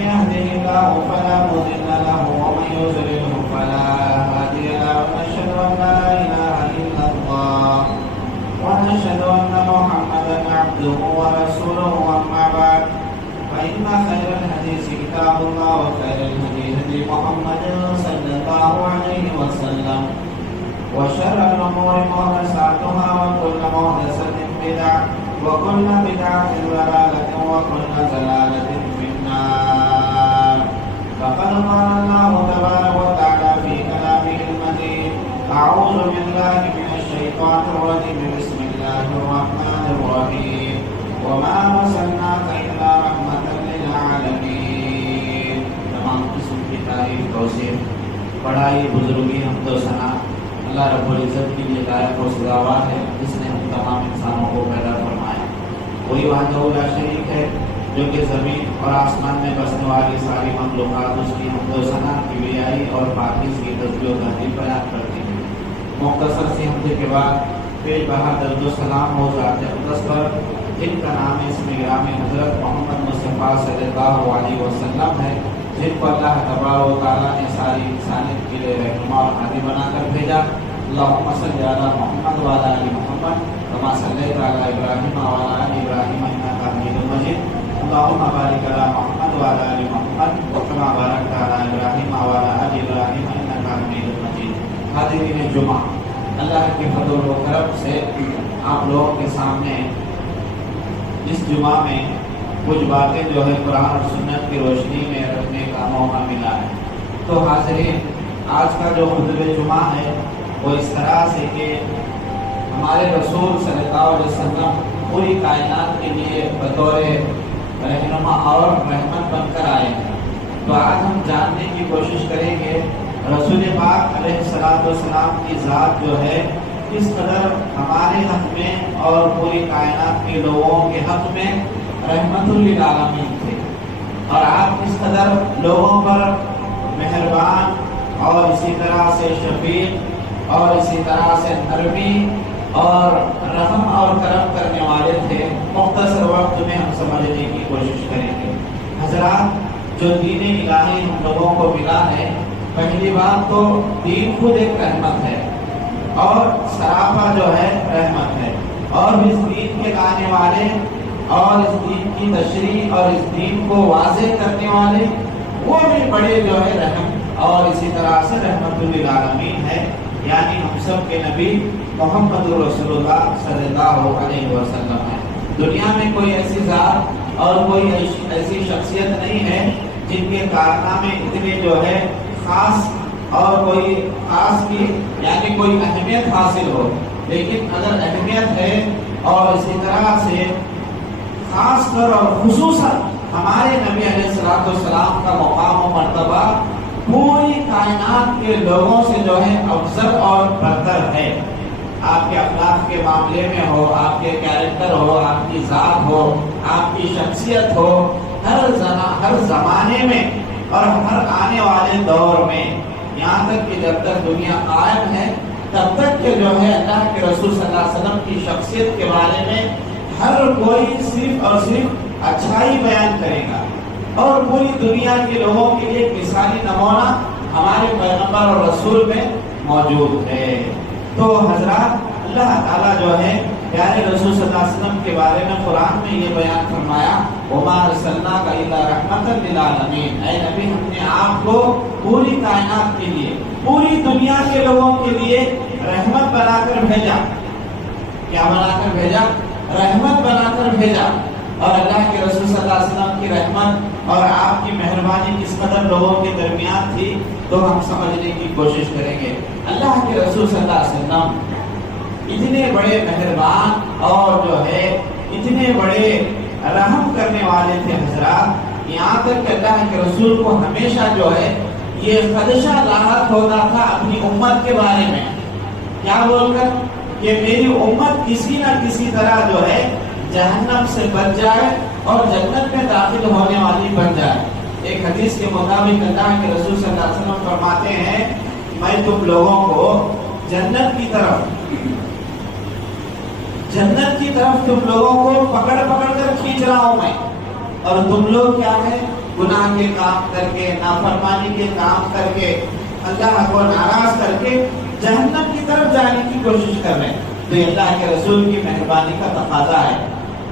يهده الله فلا مضل له ومن يضلله فلا هادي له ونشهد أن لا إله إلا الله ونشهد أن محمدا عبده ورسوله أما بعد فإن خير الحديث كتاب الله وخير الهدي هدي محمد صلى الله عليه وسلم وشر الأمور محدثاتها وكل محدثة بدعة وكل بدعة ضلالة وكل ضلالة في النار. فقد قال الله تبارك وتعالى في كلامه المجيد: أعوذ بالله من الشيطان الرجيم بسم الله الرحمن الرحيم وما أرسلناك إلا رحمة للعالمين. تمام قسم کی تعریف توصیف بڑائی بزرگی حمد و ثنا اللہ رب العزت کے لیے لائق و سزاوار ہے جس نے ہم تمام انسانوں کو پیدا فرمایا. وہی وحدہ لا شریک ہے جو کہ زمین اور آسمان میں بسنے والی ساری مخلوقات اس کی حمد و ثنا کبریائی اور پاکیزگی تسبیح و تحلیل بیان کرتی ہے. مختصر سی حمد کے بعد پیش بہا درود و سلام ہو ذات اقدس پر جن کا نام اسم گرامی حضرت محمد مصطفیٰ صلی اللہ علیہ وسلم ہے، جن کو اللہ تبارک و تعالیٰ نے ساری انسانیت کے لیے رہنما اور ہادی بنا کر بھیجا. اللہم صلی علی محمد وعلی آل محمد کما صلیت علی ابراہیم وعلی آل ابراہیم انک حمید مجید. اللہم بارک علی محمد وعلی آل محمد کما بارکت علی ابراہیم وعلی آل ابراہیم انک حمید مجید. حاضرین جمعہ، اللہ کے فضل و کرم سے آپ لوگوں کے سامنے اس جمعہ میں کچھ باتیں جو ہے قرآن اور سنت کی روشنی میں رکھنے کا موقع ملا ہے. تو حاضرین، آج کا جو خطبہ جمعہ ہے وہ اس طرح سے کہ ہمارے رسول صلی اللہ علیہ وسلم پوری کائنات کے لیے بطور رہنما اور رحمت بن کر آئے ہیں. تو آج ہم جاننے کی کوشش کریں گے رسول پاک علیہ السلام کی ذات جو ہے کس قدر ہمارے حق میں اور پوری کائنات کے لوگوں کے حق میں رحمت للعالمین تھے، اور آپ کس قدر لوگوں پر مہربان اور اسی طرح سے شفیق اور اسی طرح سے نرمی اور رحم اور کرم کرنے والے تھے. مختصر وقت میں ہم سمجھنے کی کوشش کریں گے. حضرات، جو دین الہی ہم لوگوں کو ملا ہے، پہلی بات تو دین خود ایک رحمت ہے اور سراپا جو ہے رحمت ہے، اور اس دین کے لانے والے اور اس دین کی تشریح اور اس دین کو واضح کرنے والے وہ بھی بڑے جو ہے رحم اور اسی طرح سے رحمت للعالمین ہے، یعنی ہم سب کے نبی محمد رسول اللہ صلی اللہ علیہ وسلم ہے. دنیا میں کوئی ایسی ذات اور کوئی ایسی شخصیت نہیں ہے جن کے کارنامے اتنے جو ہے خاص اور کوئی خاص کی یعنی کوئی اہمیت حاصل ہو، لیکن اگر اہمیت ہے اور اسی طرح سے خاص کر اور خصوصاً ہمارے نبی علیہ السلام کا مقام و مرتبہ پوری کائنات کے لوگوں سے جو ہے افضل اور برتر ہے. آپ کے اخلاق کے معاملے میں ہو، آپ کے کیریکٹر ہو، آپ کی ذات ہو، آپ کی شخصیت ہو، ہر زمانے میں اور ہر آنے والے دور میں، یہاں تک کہ جب تک دنیا قائم ہے تب تک کہ جو ہے اللہ کے رسول صلی اللہ علیہ وسلم کی شخصیت کے بارے میں ہر کوئی صرف اور صرف اچھائی بیان کرے گا، اور پوری دنیا کے لوگوں کے لیے ایک مثالی نمونہ ہمارے پیغمبر اور رسول میں موجود ہے. تو حضرات، اللہ تعالیٰ جو ہے پیارے رسول صلی اللہ علیہ وسلم کے بارے میں قرآن میں یہ بیان فرمایا: وَمَا أَرْسَلْنَاكَ إِلَّا رَحْمَةً لِلْعَالَمِينَ. اے نبی، ہم نے آپ کو پوری کائنات کے لیے، پوری دنیا کے لوگوں کے لیے رحمت بنا کر بھیجا. کیا بنا کر بھیجا؟ رحمت بنا کر بھیجا. اور اللہ کے رسول صلی اللہ علیہ وسلم کی رحمت اور آپ کی مہربانی کس قدر لوگوں کے درمیان تھی تو ہم سمجھنے کی کوشش کریں گے. اللہ کے رسول صلی اللہ علیہ وسلم اتنے بڑے مہربان اور جو ہے اتنے بڑے رحم کرنے والے تھے حضرات، یہاں تک کہ اللہ کے رسول کو ہمیشہ جو ہے یہ خدشہ لاحق ہوتا تھا اپنی امت کے بارے میں. کیا بول کر؟ کہ میری امت کسی نہ کسی طرح جو ہے جہنم سے بچ جائے اور جنت میں داخل ہونے والی بن جائے. ایک حدیث کے مطابق اللہ کے رسول صلی اللہ علیہ وسلم فرماتے ہیں: میں تم لوگوں کو جنت کی طرف تم لوگوں کو پکڑ کر کھینچ رہا ہوں میں، اور تم لوگ کیا ہے گناہ کے کام کر کے نافرمانی کے کام کر کے اللہ کو ناراض کر کے جہنم کی طرف جانے کی کوشش کر رہے ہیں. تو یہ اللہ کے رسول کی مہربانی کا تقاضا ہے.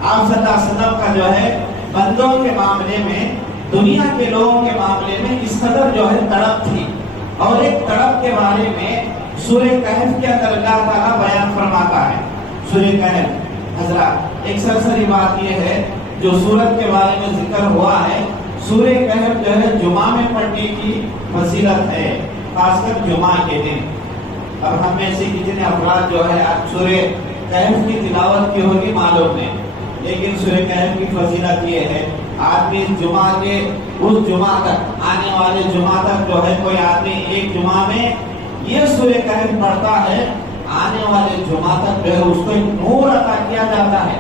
آپ صلی اللہ علیہ وسلم کا جو ہے بندوں کے معاملے میں دنیا کے لوگوں کے معاملے میں اس قدر جو ہے تڑپ تھی. اور ایک تڑپ کے بارے میں سورہ کہف کے اندر اللہ تعالیٰ بیان فرماتا ہے. سورہ کہف حضرات ایک سرسری بات یہ ہے جو سورت کے بارے میں ذکر ہوا ہے. سورہ کہف جو ہے جمعہ میں پڑھنے کی فضیلت ہے, خاص کر جمعہ کے دن. اب ہم میں سے کتنے افراد جو ہے آج سورہ کہف کی تلاوت کی ہوگی معلوم نہیں, لیکن سورہ کہف کی فضیلت یہ ہے آدمی جمعہ کے اس جمعہ تک آنے والے جمعہ تک جو ہے کوئی آدمی ایک جمعہ میں یہ سورہ کہف پڑھتا ہے, آنے والے جمعہ تک جو ہے اس کو ایک نور عطا کیا جاتا ہے.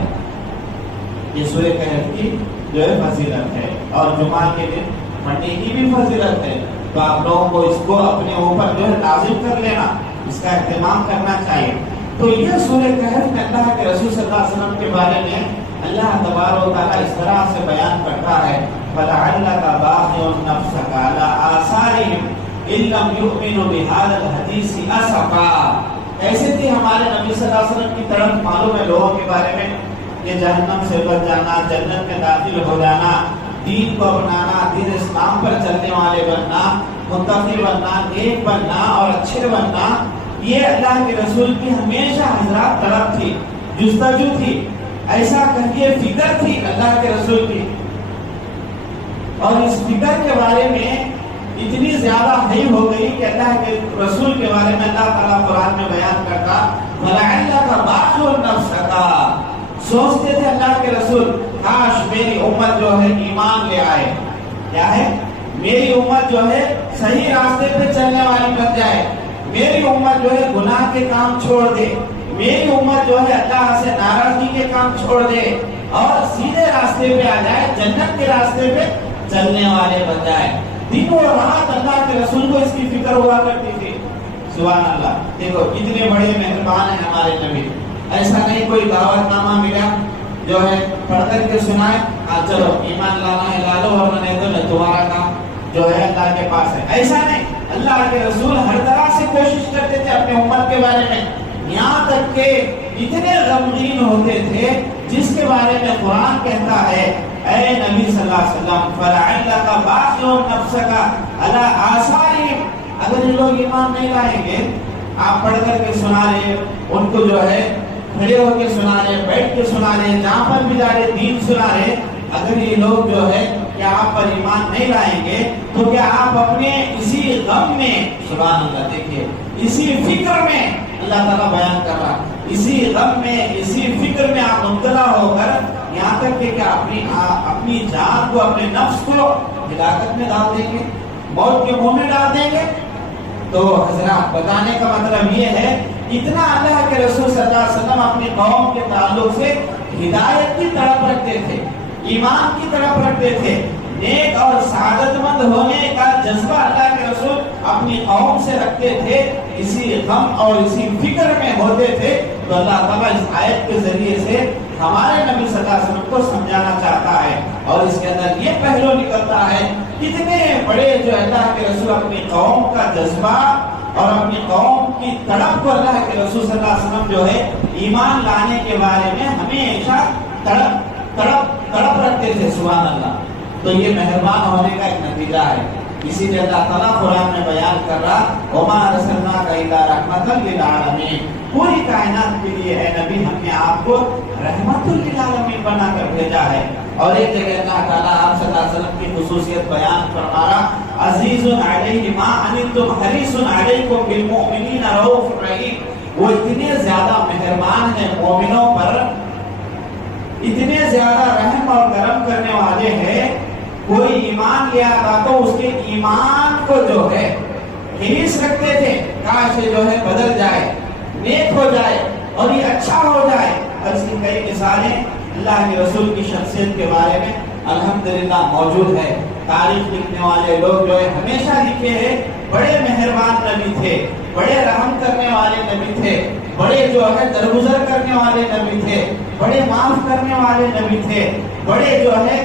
یہ سورہ کہف کی جو ہے فضیلت ہے اور جمعہ کے دن پڑھنے کی بھی فضیلت ہے. تو آپ لوگوں کو اس کو اپنے اوپر جو ہے لازم کر لینا, اس کا اہتمام کرنا چاہیے. تو یہ سورہ کہف میں اللہ کے رسول صلی اللہ علیہ وسلم کے بارے میں اللہ تبارک و تعالیٰ اس طرح سے بیان کرتا ہے فَلَعَلَّكَ بَاخِعٌ نَفْسَكَ عَلَىٰ آثَارِهِمْ إِن لَّمْ يُؤْمِنُوا بِهَٰذَا الْحَدِيثِ أَسَفًا. ایسے تھے ہمارے نبی صلی اللہ علیہ وسلم کی طرف معلوم ہے لوگوں کے بارے میں کہ جہنم سے بچ جانا, جنت میں داخل ہو جانا, دین کو اپنانا, دین اسلام پر چلنے والے بننا, متقی بننا, نیک بننا اور اچھے بننا, یہ اللہ کے رسول کی ہمیشہ حضرات طلب تھی, جستجو تھی, ایسا کہیے فکر تھی اللہ کے رسول کی. اور اس فکر کے بارے میں اتنی زیادہ حی ہو گئی کہ اللہ کے رسول کے بارے میں اللہ تعالیٰ قرآن میں بیان کرتا وَلَعَلَّكَ بَاخِعٌ نَفْسَكَ. سوچتے تھے اللہ کے رسول کاش میری امت جو ہے ایمان لے آئے. کیا ہے میری امت جو ہے صحیح راستے پہ چلنے والی بن جائے, میری امت جو ہے گناہ کے کام چھوڑ دے, میری امت جو ہے اللہ سے ناراضگی کے کام چھوڑ دے اور سیدھے راستے پہ آ جائے, جنت کے راستے پہ چلنے والے بن جائے. دن و رات اللہ کے رسول کو اس کی فکر ہوا کرتی تھی. سبحان اللہ. دیکھو کتنے بڑے مہربان ہیں ہمارے نبی. ایسا نہیں کوئی دعوت نامہ ملا جو ہے پڑھ کر کے سنائے چلو ایمان لانا ہے لا لو ورنہ نہیں تو تمہارا کام جو ہے اللہ کے پاس ہے. ایسا نہیں, اللہ کے رسول ہر طرح سے کوشش کرتے تھے اپنے امت کے بارے میں, یہاں تک کہ اتنے غمگین ہوتے تھے جس کے بارے میں قرآن کہتا ہے اے نبی صلی اللہ علیہ وسلم فَلَعَلَّكَ بَاخِعٌ نَفْسَكَ عَلَىٰ آثَارِهِمْ. اگر یہ لوگ ایمان نہیں لائیں گے, آپ پڑھ کر کے سنا رہے, ان کو جو ہے کھڑے ہو کے سنا رہے, بیٹھ کے سنا رہے, جہاں پر بھی جا رہے دین سنا رہے, اگر یہ لوگ جو ہے کہ آپ پر ایمان نہیں لائیں گے تو کیا آپ اپنے اسی غم میں, سبحان اللہ, دیکھیے اسی فکر میں اللہ تعالیٰ بیان کر رہا, اسی غم میں اسی فکر میں آپ مبتلا ہو کر یہاں تک کہ اپنی جان کو اپنے نفس کو ہلاکت میں ڈال دیں گے, موت کے منہ میں ڈال دیں گے. تو حضرات بتانے کا مطلب یہ ہے اتنا اللہ کے رسول صلی اللہ علیہ وسلم اپنی قوم کے تعلق سے ہدایت کی طرف رکھتے تھے, ایمان کی طرف رکھتے تھے, نیک اور سعادت مند ہونے کا جذبہ اللہ کے رسول اپنی قوم سے رکھتے تھے. اسی غم اور اسی فکر میں ہوتے تھے. تو اللہ تعالیٰ اس آیت کے ذریعے سے ہمارے نبی صلی اللہ علیہ وسلم کو سمجھانا چاہتا ہے اور اس کے اندر یہ پہلو نکلتا ہے کتنے بڑے جو اللہ کے رسول اپنی قوم کا جذبہ اور اپنی قوم کی تڑپ کو اللہ کے رسول صلی اللہ علیہ وسلم جو ہے ایمان لانے کے بارے میں ہمیشہ تڑپ رکھتے تھے. سبحان اللہ. تو یہ مہربان ہونے کا ایک نتیجہ ہے. اسی لیے اللہ تعالیٰ قرآن میں بیان کر رہا وَمَا أَرْسَلْنَاكَ إِلَّا رَحْمَةً لِلْعَالَمِينَ. پوری کائنات کے لیے اے نبی ہم نے آپ کو رحمت للعالمین بنا کر بھیجا ہے. اور ایک جگہ اللہ تعالیٰ آپ صلی اللہ علیہ وسلم کی خصوصیت بیان فرما رہا عزیز علیہ ما عنتم حریص علیکم بالمؤمنین رؤوف رحیم. وہ اتنے زیادہ مہربان ہیں مومنوں پر, اتنے زیادہ رحم اور کرم کرنے والے ہیں. کوئی ایمان لے آتا تو اس کے ایمان کو جو ہے حریص رکھتے تھے کاش جو ہے بدل جائے, نیک ہو جائے اور یہ اچھا ہو جائے. اور اس کی کئی مثالیں اللہ کے رسول کی شخصیت کے بارے میں الحمدللہ موجود ہے. تاریخ لکھنے والے لوگ جو ہے ہمیشہ لکھے ہیں بڑے مہربان نبی تھے, بڑے رحم کرنے والے نبی تھے, بڑے جو ہے درگزر کرنے والے نبی تھے, بڑے معاف کرنے والے نبی تھے, بڑے جو ہے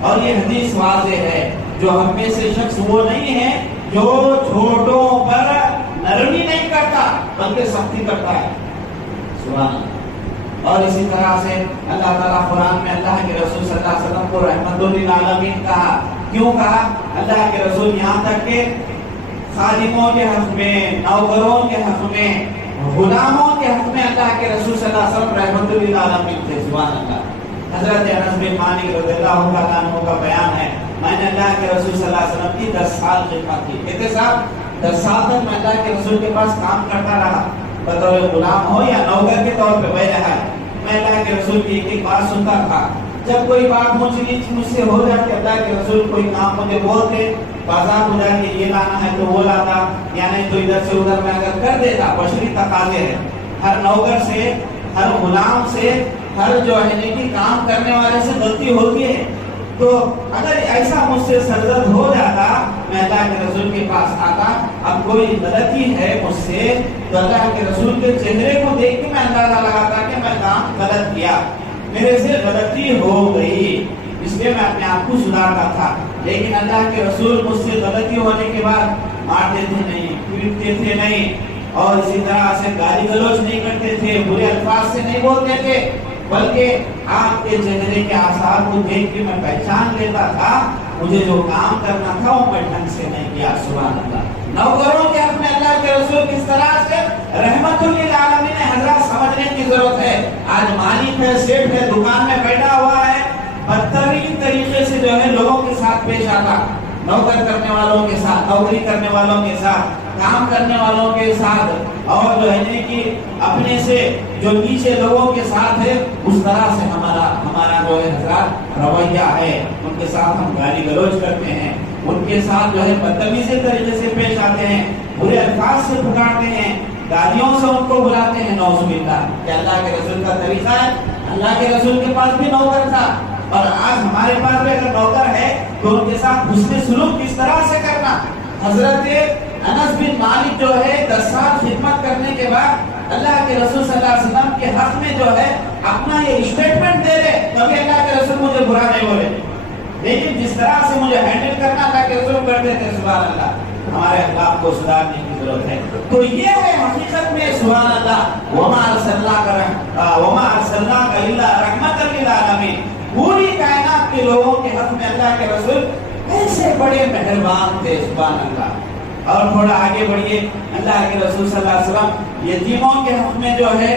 اور یہ حدیث واضح ہے، جو ہم میں سے شخص وہ نہیں ہے جو چھوٹوں پر نرمی نہیں کرتا بلکہ سختی کرتا ہے۔ سبحان اللہ۔ اور اسی طرح سے اللہ تعالیٰ قرآن میں اللہ کے رسول صلی اللہ علیہ وسلم کو رحمت للعالمین کہا۔ کیوں کہا؟ اللہ کے رسول یہاں تک کہ خادموں کے حق میں، نوکروں کے حق میں، غلاموں کے حق میں اللہ کے رسول صلی اللہ علیہ وسلم رحمت للعالمین تھے۔ سبحان اللہ۔ حضرت انس بن مالک رضی اللہ تعالیٰ عنہ کا بیان ہے، میں نے اللہ کے رسول صلی اللہ علیہ وسلم کی 10 سال خدمت کی۔ کہتے صاحب 10 سال تک میں اللہ کے رسول کے پاس کام کرتا رہا، بطور غلام ہو یا نوکر کے طور پہ رہا ہے۔ میں اللہ کے رسول کی ایک بات سنتا تھا، جب کوئی بات مجھ سے ہو جاتی، اللہ کے رسول کوئی کام مجھے بولتے، بازار کو جا کے یہ لانا ہے تو وہ لاتا، یعنی تو ادھر سے ادھر میں اگر کر دیتا، بشری تقاضے ہے، ہر نوکر سے، ہر غلام سے، ہر جو ہے نیکی کام کرنے والے سے غلطی ہوتی ہے، تو اگر ایسا مجھ سے سرزد ہو جاتا، میں اللہ کے رسول کے پاس آتا، اب کوئی غلطی ہے مجھ سے، تو اللہ کے رسول کے چہرے کو دیکھ کے میں اندازہ لگاتا کہ میں کام غلط کیا، میرے سے غلطی ہو گئی، اس لیے میں اپنے آپ کو سدھارتا تھا۔ لیکن اللہ کے رسول مجھ سے غلطی ہونے کے بعد مارتے تھے نہیں، پیٹتے تھے نہیں، اور اسی طرح سے گالی گلوچ نہیں کرتے تھے، برے الفاظ سے نہیں بولتے تھے، بلکہ آپ کے چہرے کے آثار کو دیکھ کے میں پہچان لیتا تھا مجھے جو کام کرنا تھا وہ میں ڈھنگ سے نہیں کیا۔ سبحان اللہ۔ نوکروں کے حق میں اللہ کے رسول کس طرح سے رحمت للعالمین نے حضرات سمجھنے کی ضرورت ہے۔ آج مالک ہے، سیٹ ہے، دکان میں بیٹھا ہوا ہے، بدترین طریقے سے جو ہے لوگوں کے ساتھ پیش آتا، نوکر کرنے والوں کے ساتھ، نوکری کرنے والوں کے ساتھ، کام کرنے والوں کے ساتھ، اور جو ہے کہ اپنے سے جو نیچے لوگوں کے ساتھ ہے، اس طرح سے ہمارا جو ہے حضرات رویہ ہے، ان کے ساتھ ہم گالی گلوچ کرتے ہیں، ان کے ساتھ جو ہے بدتمیزی طریقے سے پیش آتے ہیں، برے الفاظ سے پکارتے ہیں، گالیوں سے ان کو بلاتے ہیں، نعوذ باللہ۔ کہ اللہ کے رسول کا طریقہ ہے؟ اللہ کے رسول کے پاس بھی نوکر تھا، اور آج ہمارے پاس بھی اگر نوکر ہے تو ان کے ساتھ حسن سلوک کس طرح سے کرنا۔ حضرت انس بن مالک جو ہے 10 سال خدمت کرنے کے بعد اللہ کے رسول صلی اللہ علیہ وسلم کے حق میں جو ہے اپنا یہ اسٹیٹمنٹ دے رہے، کبھی اللہ کے رسول مجھے برا نہیں بولے، لیکن جس طرح سے مجھے ہینڈل کرنا اللہ کے رسول کرتے تھے، سبحان اللہ۔ ہمارے اخلاق کو سدھارنے کی ضرورت ہے۔ تو یہ ہے حقیقت میں سبحان اللہ، وما ارسلناک الا رحمۃ للعالمین۔ پوری کائنات کے لوگوں کے حق میں اللہ کے رسول ایسے بڑے مہربان تھے، سبحان اللہ۔ اور تھوڑا آگے بڑھیے، اللہ کے رسول صلی اللہ علیہ وسلم یتیموں کے حق میں جو ہے،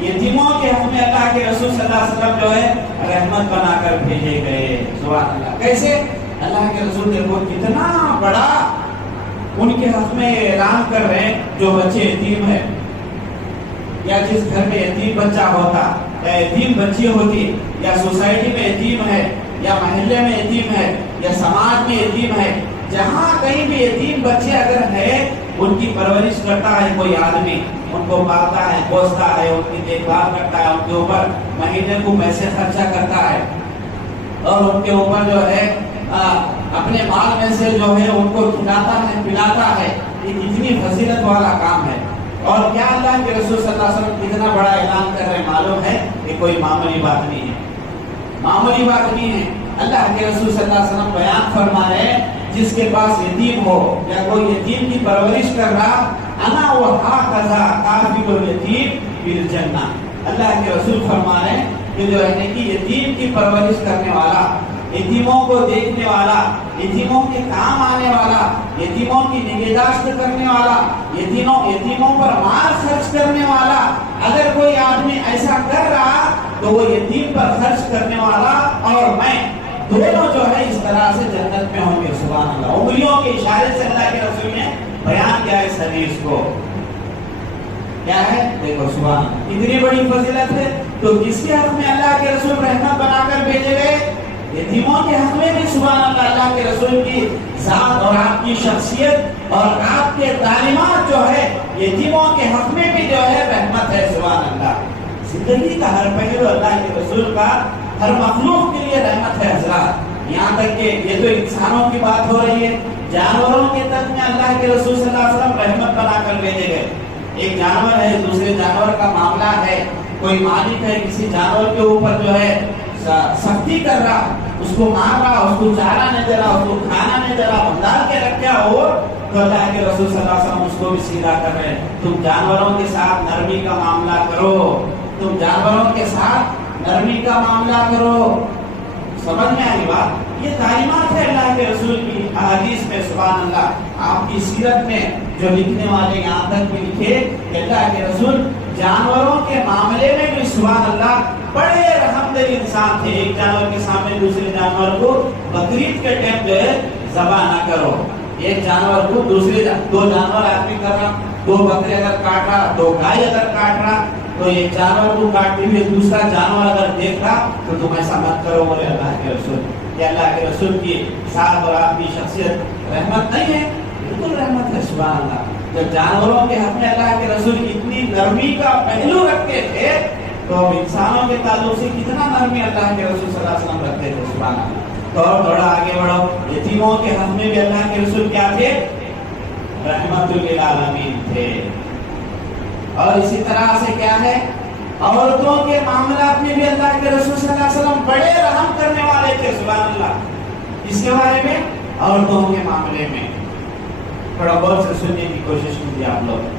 یتیموں کے حق میں اللہ کے رسول صلی اللہ علیہ وسلم جو ہے رحمت بنا کر بھیجے گئے، سبحان اللہ۔ کیسے؟ اللہ کے رسول دیکھو کتنا بڑا ان کے حق میں اعلان کر رہے ہیں، جو بچے یتیم ہیں، یا جس گھر میں یتیم بچہ ہوتا، یا یتیم بچی ہوتی، یا سوسائٹی میں یتیم ہے، یا محلے میں یتیم ہے، یا سماج میں یتیم ہے، جہاں کہیں بھی یتیم بچے اگر ہے، ان کی پرورش کرتا ہے کوئی آدمی، ان کو پالتا ہے، پوستا ہے، ان کی دیکھ بھال کرتا ہے، ان کے اوپر مہینے کو پیسے خرچہ کرتا ہے، اور ان کے اوپر جو ہے اپنے مال میں سے جو ہے ان کو کھلاتا ہے، پلاتا ہے، یہ کتنی فضیلت والا کام ہے۔ اور کیا اللہ کے رسول صلی اللہ علیہ وسلم کتنا بڑا اعلان کر رہے، معلوم ہے کہ کوئی معمولی بات نہیں ہے، معمولی بات نہیں ہے۔ اللہ کے رسول صلی اللہ علیہ وسلم بیان فرما رہے ہیں، جس کے پاس یتیم ہو یا کوئی یتیم کی پرورش کر رہا، انا وہکذا کافل الیتیم فی الجنہ۔ اللہ کے رسول فرما رہے ہیں کہ جو ہے کہ یتیم کی پرورش کرنے والا، یتیموں کو دیکھنے والا، یتیموں کے کام آنے والا، یتیموں کی نگہداشت کرنے والا، یتیموں پر مال خرچ کرنے والا، اگر کوئی آدمی ایسا کر رہا تو وہ یتیم پر خرچ کرنے والا اور میں دونوں جو ہے اس طرح سے جنت میں ہوں گے، سبحان اللہ۔ انگلیوں کے اشارے سے اللہ کے رسول نے بیان کیا اس حدیث کو، کیا ہے دیکھو، سبحان اللہ، اتنی بڑی فضیلت ہے۔ تو کس کے حق میں اللہ کے رسول رحمت بنا کر بھیجے گئے؟ یتیموں کے حق میں بھی سبحان اللہ۔ اللہ کے رسول کی ذات اور آپ کی شخصیت اور آپ کے تعلیمات جو ہے یتیموں کے حق میں بھی جو ہے رحمت ہے، سبحان اللہ۔ زندگی کا ہر پہلو اللہ کے رسول کا ہر مخلوق کے لیے رحمت ہے حضرات، یہاں تک کہ یہ تو انسانوں کی بات ہو رہی ہے، جانوروں کے تک میں اللہ کے رسول صلی اللہ علیہ وسلم رحمت بنا کر بھیجے گئے۔ ایک جانور ہے، دوسرے جانور کا معاملہ ہے، کوئی مالک ہے کسی جانور کے اوپر جو ہے سختی کر رہا، اس کو مار رہا، اس کو چارہ نہیں دے رہا، اس کو کھانا نہیں دے رہا، بندال کے رکھا ہو، تو اللہ کے رسول صلی اللہ علیہ وسلم اس کو بھی سیدھا کر رہے ہیں، تم جانوروں کے ساتھ نرمی کا معاملہ کرو، تم جانوروں کے ساتھ نرمی کا معاملہ کرو۔ سمجھ میں آئی بات؟ یہ تعلیمات ہے اللہ کے رسول کی احادیث میں، سبحان اللہ۔ آپ کی سیرت میں جو لکھنے والے یہاں تک بھی لکھے کہ اللہ کے رسول جانوروں کے معاملے میں بھی سبحان اللہ بڑے رحم دل انسان تھے۔ ایک جانور کے سامنے دوسرے جانور کو بقرعید کے ٹائم جو ہے ذبح نہ کرو، ایک جانور کو دوسرے دو جانور آدمی کر رہا، دو بکرے اگر کاٹ رہا، دو گائے اگر کاٹ رہا، تو ایک جانور کو کاٹتے ہوئے دوسرا جانور اگر دیکھ رہا تو تم ایسا مت کرو، بولے اللہ کے رسول۔ یہ اللہ کے رسول کی ساتھ اور آپ کی شخصیت رحمت نہیں ہے؟ بالکل رحمت ہے، سبحان اللہ۔ جب جانوروں کے حق میں اللہ کے رسول اتنی نرمی کا پہلو رکھتے تھے تو انسانوں کے تعلق سے کتنا نرمی اللہ کے رسول صلی اللہ علیہ وسلم رکھتے تھے، سبحان اللہ۔ تو اور تھوڑا آگے بڑھو، یتیموں کے حق میں بھی اللہ کے رسول کیا تھے؟ رحمت للعالمین تھے۔ اور اسی طرح سے کیا ہے، عورتوں کے معاملات میں بھی اللہ کے رسول صلی اللہ علیہ وسلم بڑے رحم کرنے والے تھے، سبحان اللہ۔ اس کے بارے میں عورتوں کے معاملے میں تھوڑا بہت سے سننے کی کوشش کیجیے آپ لوگ۔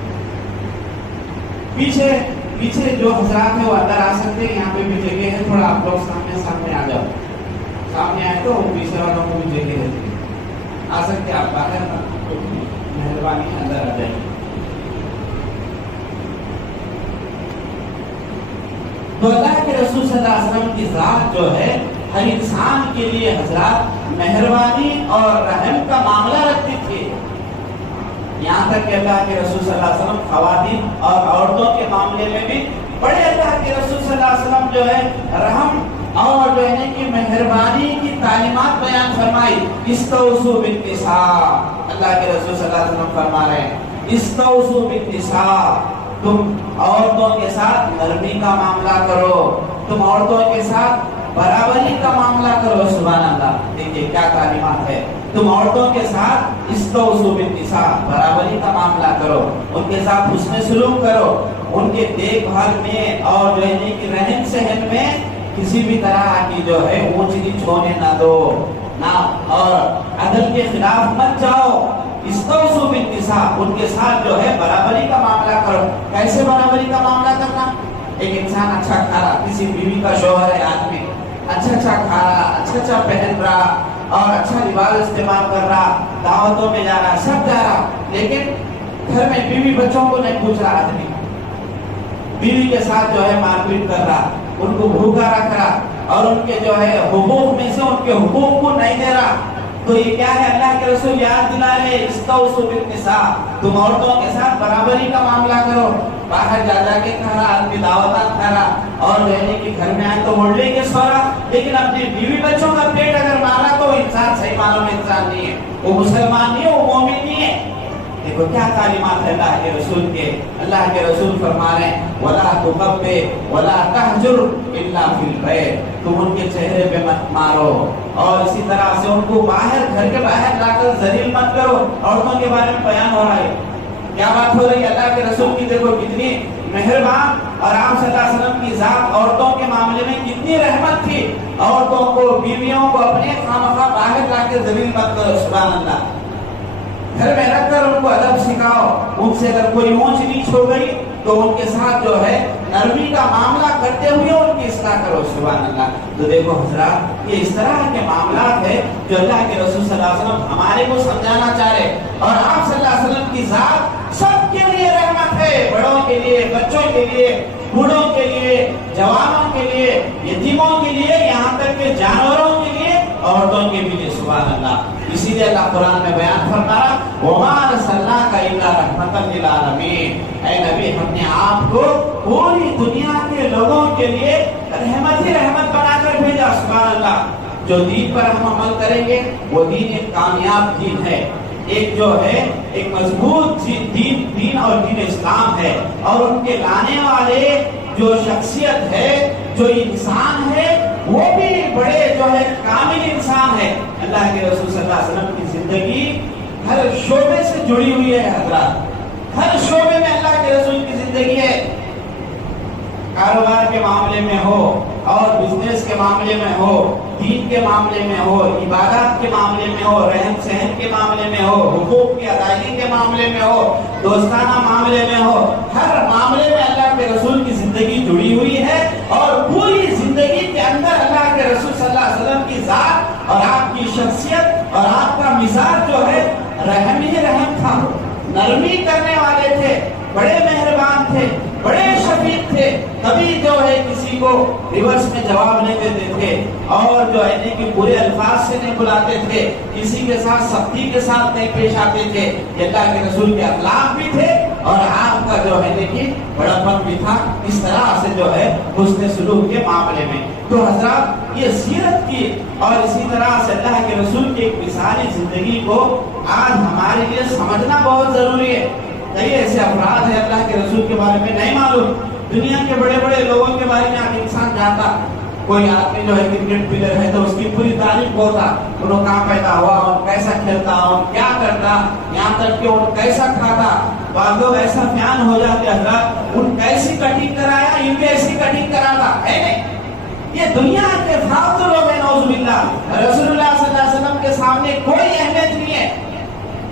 پیچھے جو حضرات ہیں وہ اندر آ سکتے ہیں، یہاں پہ بھی جگہ ہے، تھوڑا آپ لوگ سامنے آ جاؤ، سامنے آئے تو پیچھے والوں کو بھی جگہ ہے، آ سکتے آپ باہر، مہربانی اندر آ جائیے۔ تو اللہ کے رسول صلی اللہ علیہ وسلم کی ذات جو ہے ہر انسان کے لیے حضرات مہربانی اور رحم کا معاملہ رکھتی تھی، یہاں تک کہ اللہ کے رسول صلی اللہ علیہ وسلم خواتین اور عورتوں کے معاملے میں بھی بڑے اللہ کے رسول صلی اللہ علیہ وسلم جو ہے رحم اور جو ہے کہ مہربانی کی تعلیمات بیان فرمائی۔ استوصوا بالنساء، اللہ کے رسول صلی اللہ علیہ وسلم فرما رہے ہیں استوصوا بالنساء، تم عورتوں کے ساتھ نرمی کا معاملہ کرو، تم عورتوں کے ساتھ برابری کا معاملہ کرو، سبحان اللہ۔ دیکھیے کیا تعلیمات ہے، تم عورتوں کے ساتھ استوصوا بالنساء، برابری کا معاملہ کرو، ان کے ساتھ حسن سلوک کرو، ان کے دیکھ بھال میں اور جو ہے کہ رہن سہن میں کسی بھی طرح کی جو ہے اونچ نیچ ہونے نہ دو نہ، اور عدل کے خلاف مت جاؤ۔ استوصوا بالنساء، ان کے ساتھ جو ہے برابری کا معاملہ کرو۔ کیسے برابری کا معاملہ کرنا؟ ایک انسان اچھا کھا رہا، کسی بیوی کا شوہر ہے آدمی، اچھا کھا رہا، اچھا پہن رہا اور اچھا لباس استعمال کر رہا، دعوتوں میں جا رہا، سب جا رہا، لیکن گھر میں بیوی بچوں کو نہیں پوچھ رہا آدمی، بیوی کے ساتھ جو ہے مار پیٹ کر رہا، ان کو بھوکا رکھ رہا اور ان کے جو ہے حقوق میں سے ان کے حقوق کو نہیں دے رہا، تو یہ کیا ہے؟ اللہ کے رسول یاد دلا رہے استوصوا بالنساء، تم عورتوں کے ساتھ برابری کا معاملہ کرو۔ باہر جا کے کھا رہا آدمی، دعوتات کھا رہا اور رہنے کی گھر میں آئے تو موڑنے کے سو رہا، لیکن اپنی بیوی بچوں کا پیٹ اگر مارا تو وہ انسان صحیح معنوں میں انسان نہیں ہے، وہ مسلمان نہیں ہے، وہ مومن نہیں ہے۔ دیکھو کیا تعلیمات ہے اللہ کے رسول کے۔ اللہ کے رسول فرما رہے ہیں وَلَا تُخَبِّ وَلَا تَحْجُرْ إِلَّا فِي الْبَيْتِ، تم ان کے چہرے پہ مت مارو اور اسی طرح سے ان کو باہر، گھر کے باہر لا کر ذلیل مت کرو۔ عورتوں کے بارے میں بیان ہو رہا ہے، کیا بات ہو رہی ہے؟ اللہ کے رسول کی دیکھو کتنی مہربان، اور آپ صلی اللہ علیہ وسلم کی ذات عورتوں کے معاملے میں کتنی رحمت تھی۔ عورتوں کو، بیویوں کو اپنے خامخواہ باہر لا کے ذلیل مت کرو، سبحان اللہ۔ گھر میں رکھ کر ان کو ادب سکھاؤ، ان سے اگر کوئی اونچ نیچ ہو گئی تو ان کے ساتھ جو ہے نرمی کا معاملہ کرتے ہوئے ان کی اصلاح کرو، سبحان اللہ۔ تو دیکھو حضرات یہ اس طرح کے معاملات ہے جو اللہ کے رسول صلی اللہ علیہ وسلم ہمارے کو سمجھانا چاہ رہے، اور آپ صلی اللہ علیہ وسلم کی ذات سب کے لیے رحمت ہے، بڑوں کے لیے، بچوں کے لیے، بوڑھوں کے لیے، جوانوں کے لیے، یتیموں کے لیے، یہاں تک کہ جانوروں کے لیے، عورتوں کے لیے، سبحان اللہ۔ اسی لیے اللہ قرآن میں بیان فرما رہا وَمَا أَرْسَلْنَاكَ إِلَّا رَحْمَةً لِلْعَالَمِينَ، اے نبی ہم نے آپ کو پوری دنیا کے لوگوں کے لیے رحمت ہی رحمت بنا کر بھیجا، سبحان اللہ۔ جو دین پر ہم عمل کریں گے وہ دین ایک کامیاب دین ہے، ایک جو ہے ایک مضبوط دین اور دین اسلام ہے، اور ان کے لانے والے جو شخصیت ہے، جو انسان ہے، وہ بھی بڑے جو ہے کامل انسان ہے۔ اللہ کے رسول صلی اللہ علیہ وسلم کی زندگی ہر شعبے سے جڑی ہوئی ہے حضرات، ہر شعبے میں اللہ کے رسول کی زندگی ہے۔ کاروبار کے معاملے میں ہو اور بزنس کے معاملے میں ہو، دین کے معاملے میں ہو، عبادات کے معاملے میں ہو، رہن سہن کے معاملے میں ہو، حقوق کی ادائیگی کے معاملے میں ہو، دوستانہ معاملے میں ہو، ہر معاملے میں اللہ کے رسول کی زندگی جڑی ہوئی ہے، اور پوری زندگی کے اندر اللہ کے رسول صلی اللہ علیہ وسلم کی ذات اور آپ کی شخصیت اور آپ کا مزاج جو ہے رحم ہی رحم تھا، نرمی کرنے والے تھے، بڑے مہربان تھے، بڑے شفیق تھے، کبھی جو ہے کسی کو ریورس میں جواب نہیں دیتے تھے، اور جو ہے کہ برے الفاظ سے نہیں بلاتے تھے، کسی کے ساتھ سختی کے ساتھ نہیں پیش آتے تھے، یہ اللہ کے رسول کے اخلاق بھی تھے، اور آپ کا جو ہے کہ بڑاپن بھی تھا، اس طرح سے جو ہے حسن سلوک کے معاملے میں۔ تو حضرات یہ سیرت کی اور اسی طرح سے اللہ کے رسول کی ایک مثالی زندگی کو آج ہمارے لیے سمجھنا بہت ضروری ہے۔ کئی ایسے افراد ہیں اللہ کے رسول کے بارے میں نہیں معلوم، دنیا کے بڑے بڑے لوگوں کے بارے میں آج انسان جانتا، کوئی آدمی جو ہے کرکٹ پلیئر ہے تو اس کی پوری تعریف ہوتا، انہوں کہاں پیدا ہوا، ان کیسا کھیلتا، ان کیا کرتا، یہاں تک کہ ان کیسا کھاتا۔ بعض لوگ ایسا فین ہو جاتے حضرات، ان کیسی کٹنگ کرایا، ان بھی ایسی کٹنگ کراتا ہے نہیں۔ یہ دنیا کے فالتو لوگ ہیں، نعوذ باللہ، رسول اللہ صلی اللہ علیہ وسلم کے سامنے کوئی اہمیت نہیں ہے۔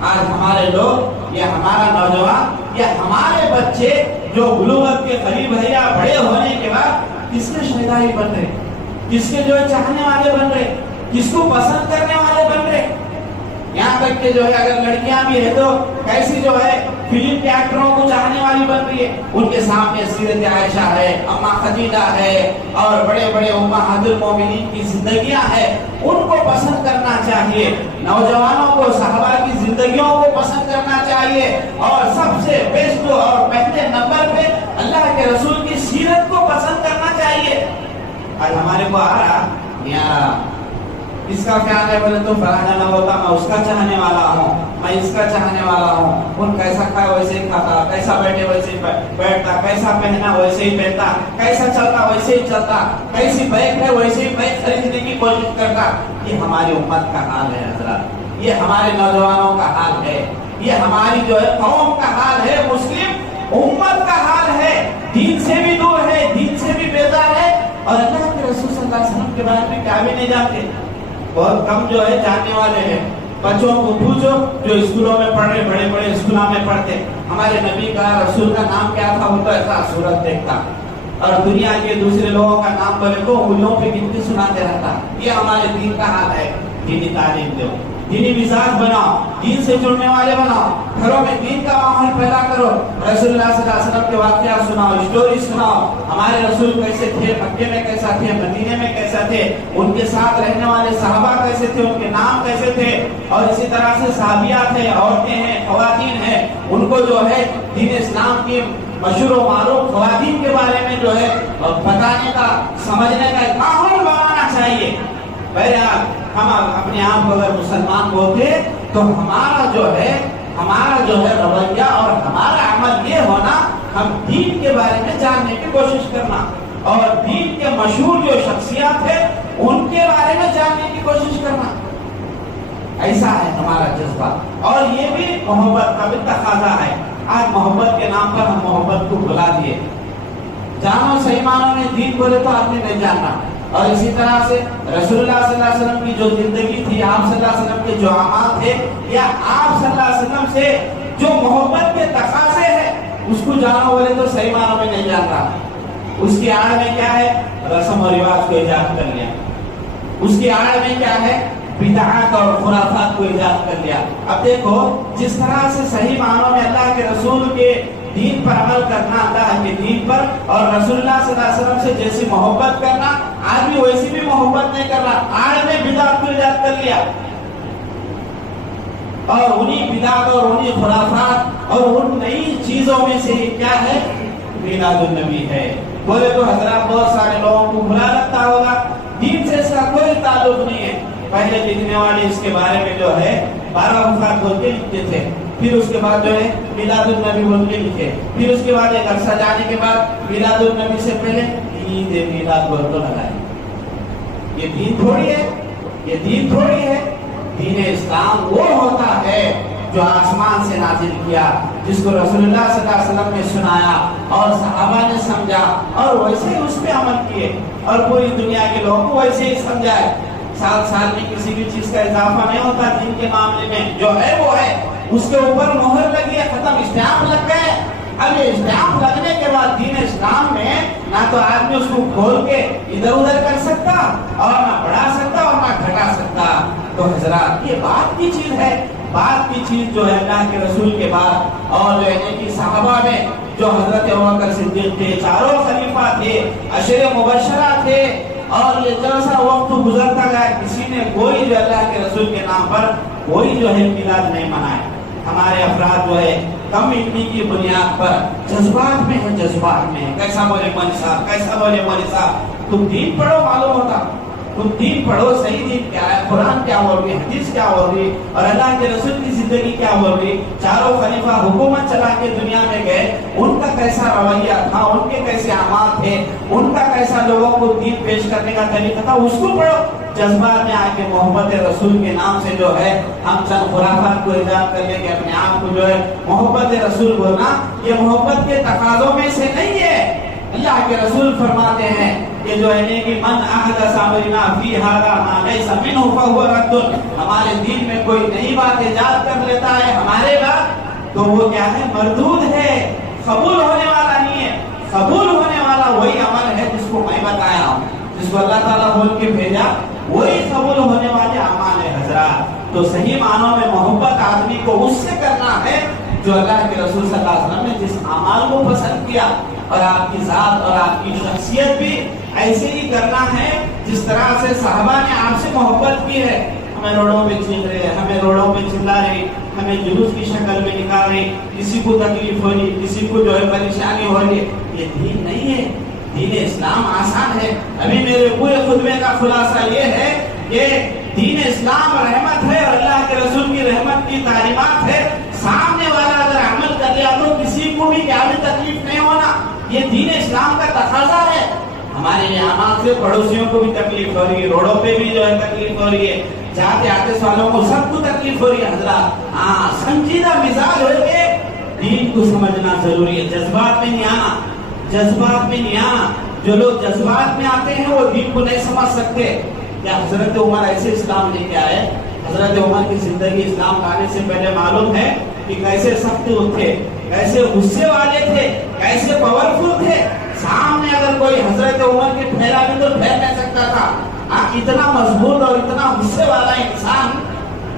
آج ہمارے لوگ، یہ ہمارا نوجوان، یہ ہمارے بچے جو بلوغت کے قریب ہے یا بڑے ہونے کے بعد کس کے شہدائی بن رہے، کس کے جو ہے چاہنے والے بن رہے، کس کو پسند کرنے والے بن رہے۔ یہاں تک کہ جو ہے اگر لڑکیاں بھی ہے تو کیسی جو ہے فلم کے ایکٹروں کو چاہنے والی بن رہی ہے، ان کے سامنے سیرت عائشہ ہے، اما خدیجہ ہے، اور بڑے بڑے امہات المومنین کی زندگیاں ہیں، ان کو پسند کرنا چاہیے۔ نوجوانوں کو صحابہ کی زندگیوں کو پسند کرنا چاہیے، اور سب سے بیسٹ اور پہلے نمبر پہ اللہ کے رسول کی سیرت کو پسند کرنا چاہیے۔ آج ہمارے کو آ رہا یا اس کا خیال ہے، بولے تو فلانا نہ ہوتا، میں اس کا چاہنے والا ہوں، میں اس کا چاہنے والا ہوں، ان کیسا کھایا ویسے ہی کھاتا، کیسا بیٹھے ویسے ہی بیٹھتا، کیسا پہنا ویسے ہی پہنتا، کیسا چلتا ویسے ہی چلتا، کیسی بائک ہے ویسے ہی بائک خریدنے کی کوشش کرتا۔ یہ ہماری امت کا حال ہے حضرات، یہ ہمارے نوجوانوں کا حال ہے، یہ ہماری جو ہے قوم کا حال ہے، مسلم امت کا حال ہے، دین سے بھی دور ہے، دین سے بھی بیزار ہے، اور اللہ کے رسول صلی اللہ علیہ وسلم کے بارے میں کیا بھی نہیں جانتے۔ بہت کم جو ہے جاننے والے ہیں۔ بچوں کو پوچھو جو اسکولوں میں پڑھ رہے، بڑے بڑے اسکولوں میں پڑھتے، ہمارے نبی کا رسول کا نام کیا تھا، وہ تو ایسا صورت دیکھتا، اور دنیا کے دوسرے لوگوں کا نام بولے تو انگلیوں پہ گنتی سناتے رہتا۔ یہ ہمارے دین کا حال ہے۔ دینی تعلیم دو، دینی مزاج بناؤ، دین سے جڑنے والے بناؤ، گھروں میں دین کا ماحول پیدا کرو، رسول اللہ صلی اللہ علیہ وسلم کے واقعات سناؤ، اسٹوری سناؤ، ہمارے رسول کیسے تھے، مکے میں کیسا تھے، مدینے میں کیسا تھے، ان کے ساتھ رہنے والے صحابہ کیسے تھے، ان کے نام کیسے تھے، اور اسی طرح سے صحابیات ہیں، عورتیں ہیں، خواتین ہیں، ان کو جو ہے دین اسلام کی مشہور و معروف خواتین کے بارے میں جو ہے بتانے کا، سمجھنے کا ایک ماحول بنانا چاہیے۔ بہرحال ہم اپنے آپ کو اگر مسلمان بولتے تو ہمارا جو ہے رویہ اور ہمارا عمل یہ ہونا، ہم دین کے بارے میں جاننے کی کوشش کرنا، اور دین کے مشہور جو شخصیات ہیں ان کے بارے میں جاننے کی کوشش کرنا، ایسا ہے ہمارا جذبہ، اور یہ بھی محبت کا بھی تقاضا ہے۔ آج محبت کے نام پر ہم محبت کو بھلا دیے، جانو صحیح معنوں میں دین بولے تو آپ نے نہیں جاننا، اور اسی طرح سے رسول اللہ صلی اللہ علیہ وسلم کی جو زندگی تھی، آپ صلی اللہ علیہ وسلم کے جو اعمال تھے، یا آپ صلی اللہ علیہ وسلم سے جو محبت کے تقاضے ہیں، اس کو جانو بولے تو صحیح معنوں میں نہیں جانتا۔ اس کی آڑ میں کیا ہے، رسم و رواج کو ایجاد کر لیا، اس کی آڑ میں کیا ہے، بدعات اور خرافات کو ایجاد کر لیا۔ اب دیکھو جس طرح سے صحیح معنوں میں اللہ کے رسول کے دین پر عمل کرنا، اللہ کے دین پر اور رسول اللہ صلی اللہ علیہ وسلم سے جیسی محبت کرنا، آدمی ویسی بھی محبت نہیں کر رہا، آڑ میں بدعت کو ایجاد کر لیا، اور انہی بدعت اور انہی خرافات اور ان نئی چیزوں میں سے کیا ہے، میلاد النبی ہے۔ بولے تو حضرات بہت سارے لوگوں کو برا لگتا ہوگا، دین سے اس کا کوئی تعلق نہیں ہے۔ پہلے لکھنے والے اس کے بارے میں جو ہے 12 وفات بول کے لکھتے تھے، پھر اس کے بعد جو ہے میلاد النبی بول کے لکھے، پھر اس کے بعد ایک عرصہ جانے کے بعد میلاد النبی سے پہلے عید میلاد بول تو لگائے۔ یہ دین تھوڑی ہے، یہ دین تھوڑی ہے۔ دین اسلام وہ ہوتا ہے جو آسمان سے نازل کیا، جس کو رسول اللہ صلی اللہ علیہ وسلم نے سنایا اور صحابہ نے سمجھا اور ویسے ہی اس پہ عمل کیے اور پوری دنیا کے لوگوں کو ویسے ہی سمجھائے۔ سال میں کسی بھی چیز کا اضافہ نہیں ہوتا دین کے معاملے میں، جو ہے وہ ہے، اس کے اوپر مہر لگی ہے، ختم، اسٹامپ لگ گئے۔ اب یہ اسٹامپ لگنے کے بعد دین اسلام میں نہ تو آدمی اس کو کھول کے ادھر ادھر کر سکتا اور نہ بڑھا سکتا اور نہ گھٹا سکتا۔ تو حضرات، یہ بات کی چیز ہے، بات کی چیز جو ہے اللہ کے رسول کے بعد اور جو ہے کہ صحابہ میں جو حضرت ابوبکر صدیق تھے، چاروں خلیفہ تھے، عشر مبشرہ تھے، اور یہ جیسا وقت گزرتا گیا کسی نے کوئی جو اللہ کے رسول کے نام پر کوئی جو ہے میلاد نہیں منائے۔ ہمارے افراد جو ہے کمیونٹی کی بنیاد پر جذبات میں ہے، جذبات میں ہے، کیسا بولے مولوی صاحب، کیسا بولے مولوی صاحب۔ تم دین پڑھو، معلوم ہوتا، تم دین پڑھو، صحیح دین کیا ہے، قرآن کیا بول رہی ہے، حدیث کیا بول رہی ہے، اور اللہ کے رسول کی زندگی کیا بول رہی ہے۔ چاروں خلیفہ حکومت چلا کے دنیا میں گئے، ان کا کیسا رویہ تھا، ان کے کیسے اعمال تھے، ان کا کیسا لوگوں کو دین پیش کرنے کا طریقہ تھا، اس کو پڑھو۔ جذبات میں آ کے محبت رسول کے نام سے جو ہے ہم چند خرافات کو ایجاد کر لیں گے، اپنے آپ کو جو ہے محبت رسول بولنا، یہ محبت کے تقاضوں میں سے نہیں ہے۔ اللہ کے رسول فرماتے ہیں کہ جو ہے کہ من احدث امرنا فی ھذا ما لیس منہ فہو رد، ہمارے دین میں کوئی نئی بات ایجاد کر لیتا ہے ہمارے بعد تو وہ کیا ہے، مردود ہے، قبول ہونے والا نہیں ہے۔ قبول ہونے والا وہی عمل ہے جس کو میں بتایا ہوں، جس کو اللہ تعالیٰ بول کے بھیجا، وہی قبول ہونے والے اعمال ہے حضرات۔ تو صحیح معنوں میں محبت آدمی کو اس سے کرنا ہے جو اللہ کے رسول صلی اللہ علیہ وسلم نے جس اعمال کو پسند کیا، اور آپ کی ذات اور آپ کی شخصیت بھی ایسے ہی کرنا ہے جس طرح سے صحابہ نے آپ سے محبت کی ہے۔ ہمیں روڈوں پہ چل رہے، ہمیں روڈوں پہ چلا رہے، ہمیں جلوس کی شکل میں نکال رہے، کسی کو تکلیف ہو رہی، کسی کو جو ہے پریشانی ہو رہی، یہ دین نہیں ہے۔ دین اسلام آسان ہے۔ ابھی میرے پورے خطبے کا خلاصہ یہ ہے کہ دین اسلام رحمت ہے اور اللہ کے رسول کی رحمت کی تعلیمات ہے۔ سامنے والا اگر عمل کر لیا تو کسی کو بھی کیا بھی تکلیف نہیں ہونا، یہ دین اسلام کا تقاضا ہے۔ ہمارے یہاں سے پڑوسیوں کو بھی تکلیف ہو رہی ہے، روڈوں پہ بھی جو ہے تکلیف ہو رہی ہے، جاتے آتے والوں کو سب کو تکلیف ہو رہی ہے۔ حضرات، ہاں، سنجیدہ مزاج ہو کے دین کو سمجھنا ضروری ہے، جذبات میں نہیں آنا، جذبات میں نہیں آنا۔ جو لوگ جذبات میں آتے ہیں وہ دین کو نہیں سمجھ سکتے۔ کیا حضرت عمر ایسے اسلام لے کے آئے؟ حضرت عمر کی زندگی اسلام لانے سے پہلے معلوم ہے کہ کیسے سخت تھے، کیسے غصے والے تھے، کیسے پاورفل تھے۔ سامنے اگر کوئی حضرت عمر کے پھیلا بھی تو پھیر نہیں سکتا تھا۔ اتنا مضبوط اور اتنا غصے والا انسان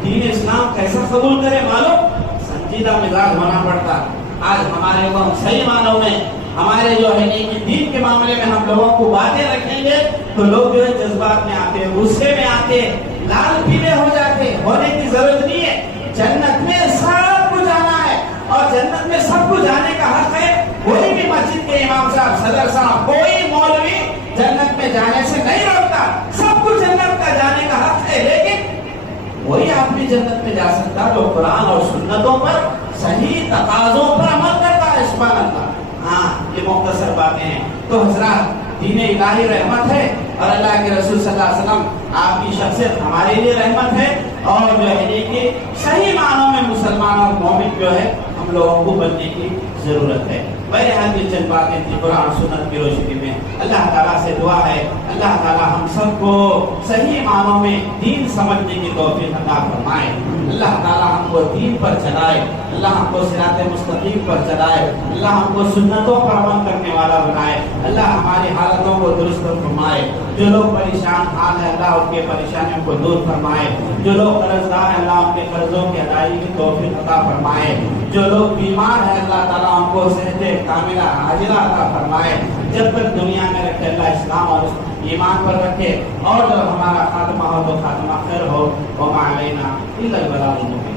دین اسلام کیسا قبول کرے؟ معلوم، سنجیدہ مزاج ہونا پڑتا۔ آج ہمارے کو صحیح معنوں میں ہمارے جو ہے کہ دین کے معاملے میں ہم لوگوں کو باتیں رکھیں گے تو لوگ جو ہے جذبات میں آتے ہیں، غصے میں آتے ہیں، لال پیلے ہو جاتے۔ ہونے کی ضرورت نہیں ہے، جنت میں سب کو جانا ہے اور جنت میں سب کو جانے کا حق ہے۔ کوئی بھی مسجد کے امام صاحب، صدر صاحب، کوئی مولوی جنت میں جانے سے نہیں روکتا، سب کو جنت کا جانے کا حق ہے، لیکن وہی آدمی جنت میں جا سکتا جو قرآن اور سنتوں پر صحیح تقاضوں پر عمل کرتا ہے۔ سبحان اللہ۔ ہاں، یہ مختصر باتیں ہیں۔ تو حضرات، دین الہی رحمت ہے اور اللہ کے رسول صلی اللہ علیہ وسلم آپ کی شخصیت ہمارے لیے رحمت ہے، اور جو ہے کہ صحیح معنوں میں مسلمان اور مومن جو ہے ہم لوگوں کو بننے کی ضرورت ہے۔ بہرحال یہ چند باتیں تھی قرآن سنت کی روشنی میں۔ اللہ تعالیٰ سے دعا ہے اللہ تعالیٰ ہم سب کو صحیح معنوں میں دین سمجھنے کی توفیق عطا فرمائے۔ اللہ تعالیٰ ہم کو دین پر چلائے، اللہ ہم کو صراط مستقیم پر چلائے، اللہ ہم کو سنتوں پر عمل کرنے والا بنائے، اللہ ہماری حالتوں کو درست فرمائے۔ جو لوگ پریشان حال ہے اللہ ان کے پریشانیوں کو دور فرمائے، جو لوگ قرض دار ہیں اللہ ان کے قرضوں کی ادائیگی کی توفیق عطا فرمائے، جو لوگ بیمار ہیں اللہ تعالیٰ ان کو صحت کاملہ عاجلہ عطا فرمائے۔ جب تک دنیا میں رکھے اللہ اسلام اور ایمان پر رکھے، اور جب ہمارا خاتمہ ہو تو خاتمہ خیر ہو۔ وما علینا الا البلاغ المبین۔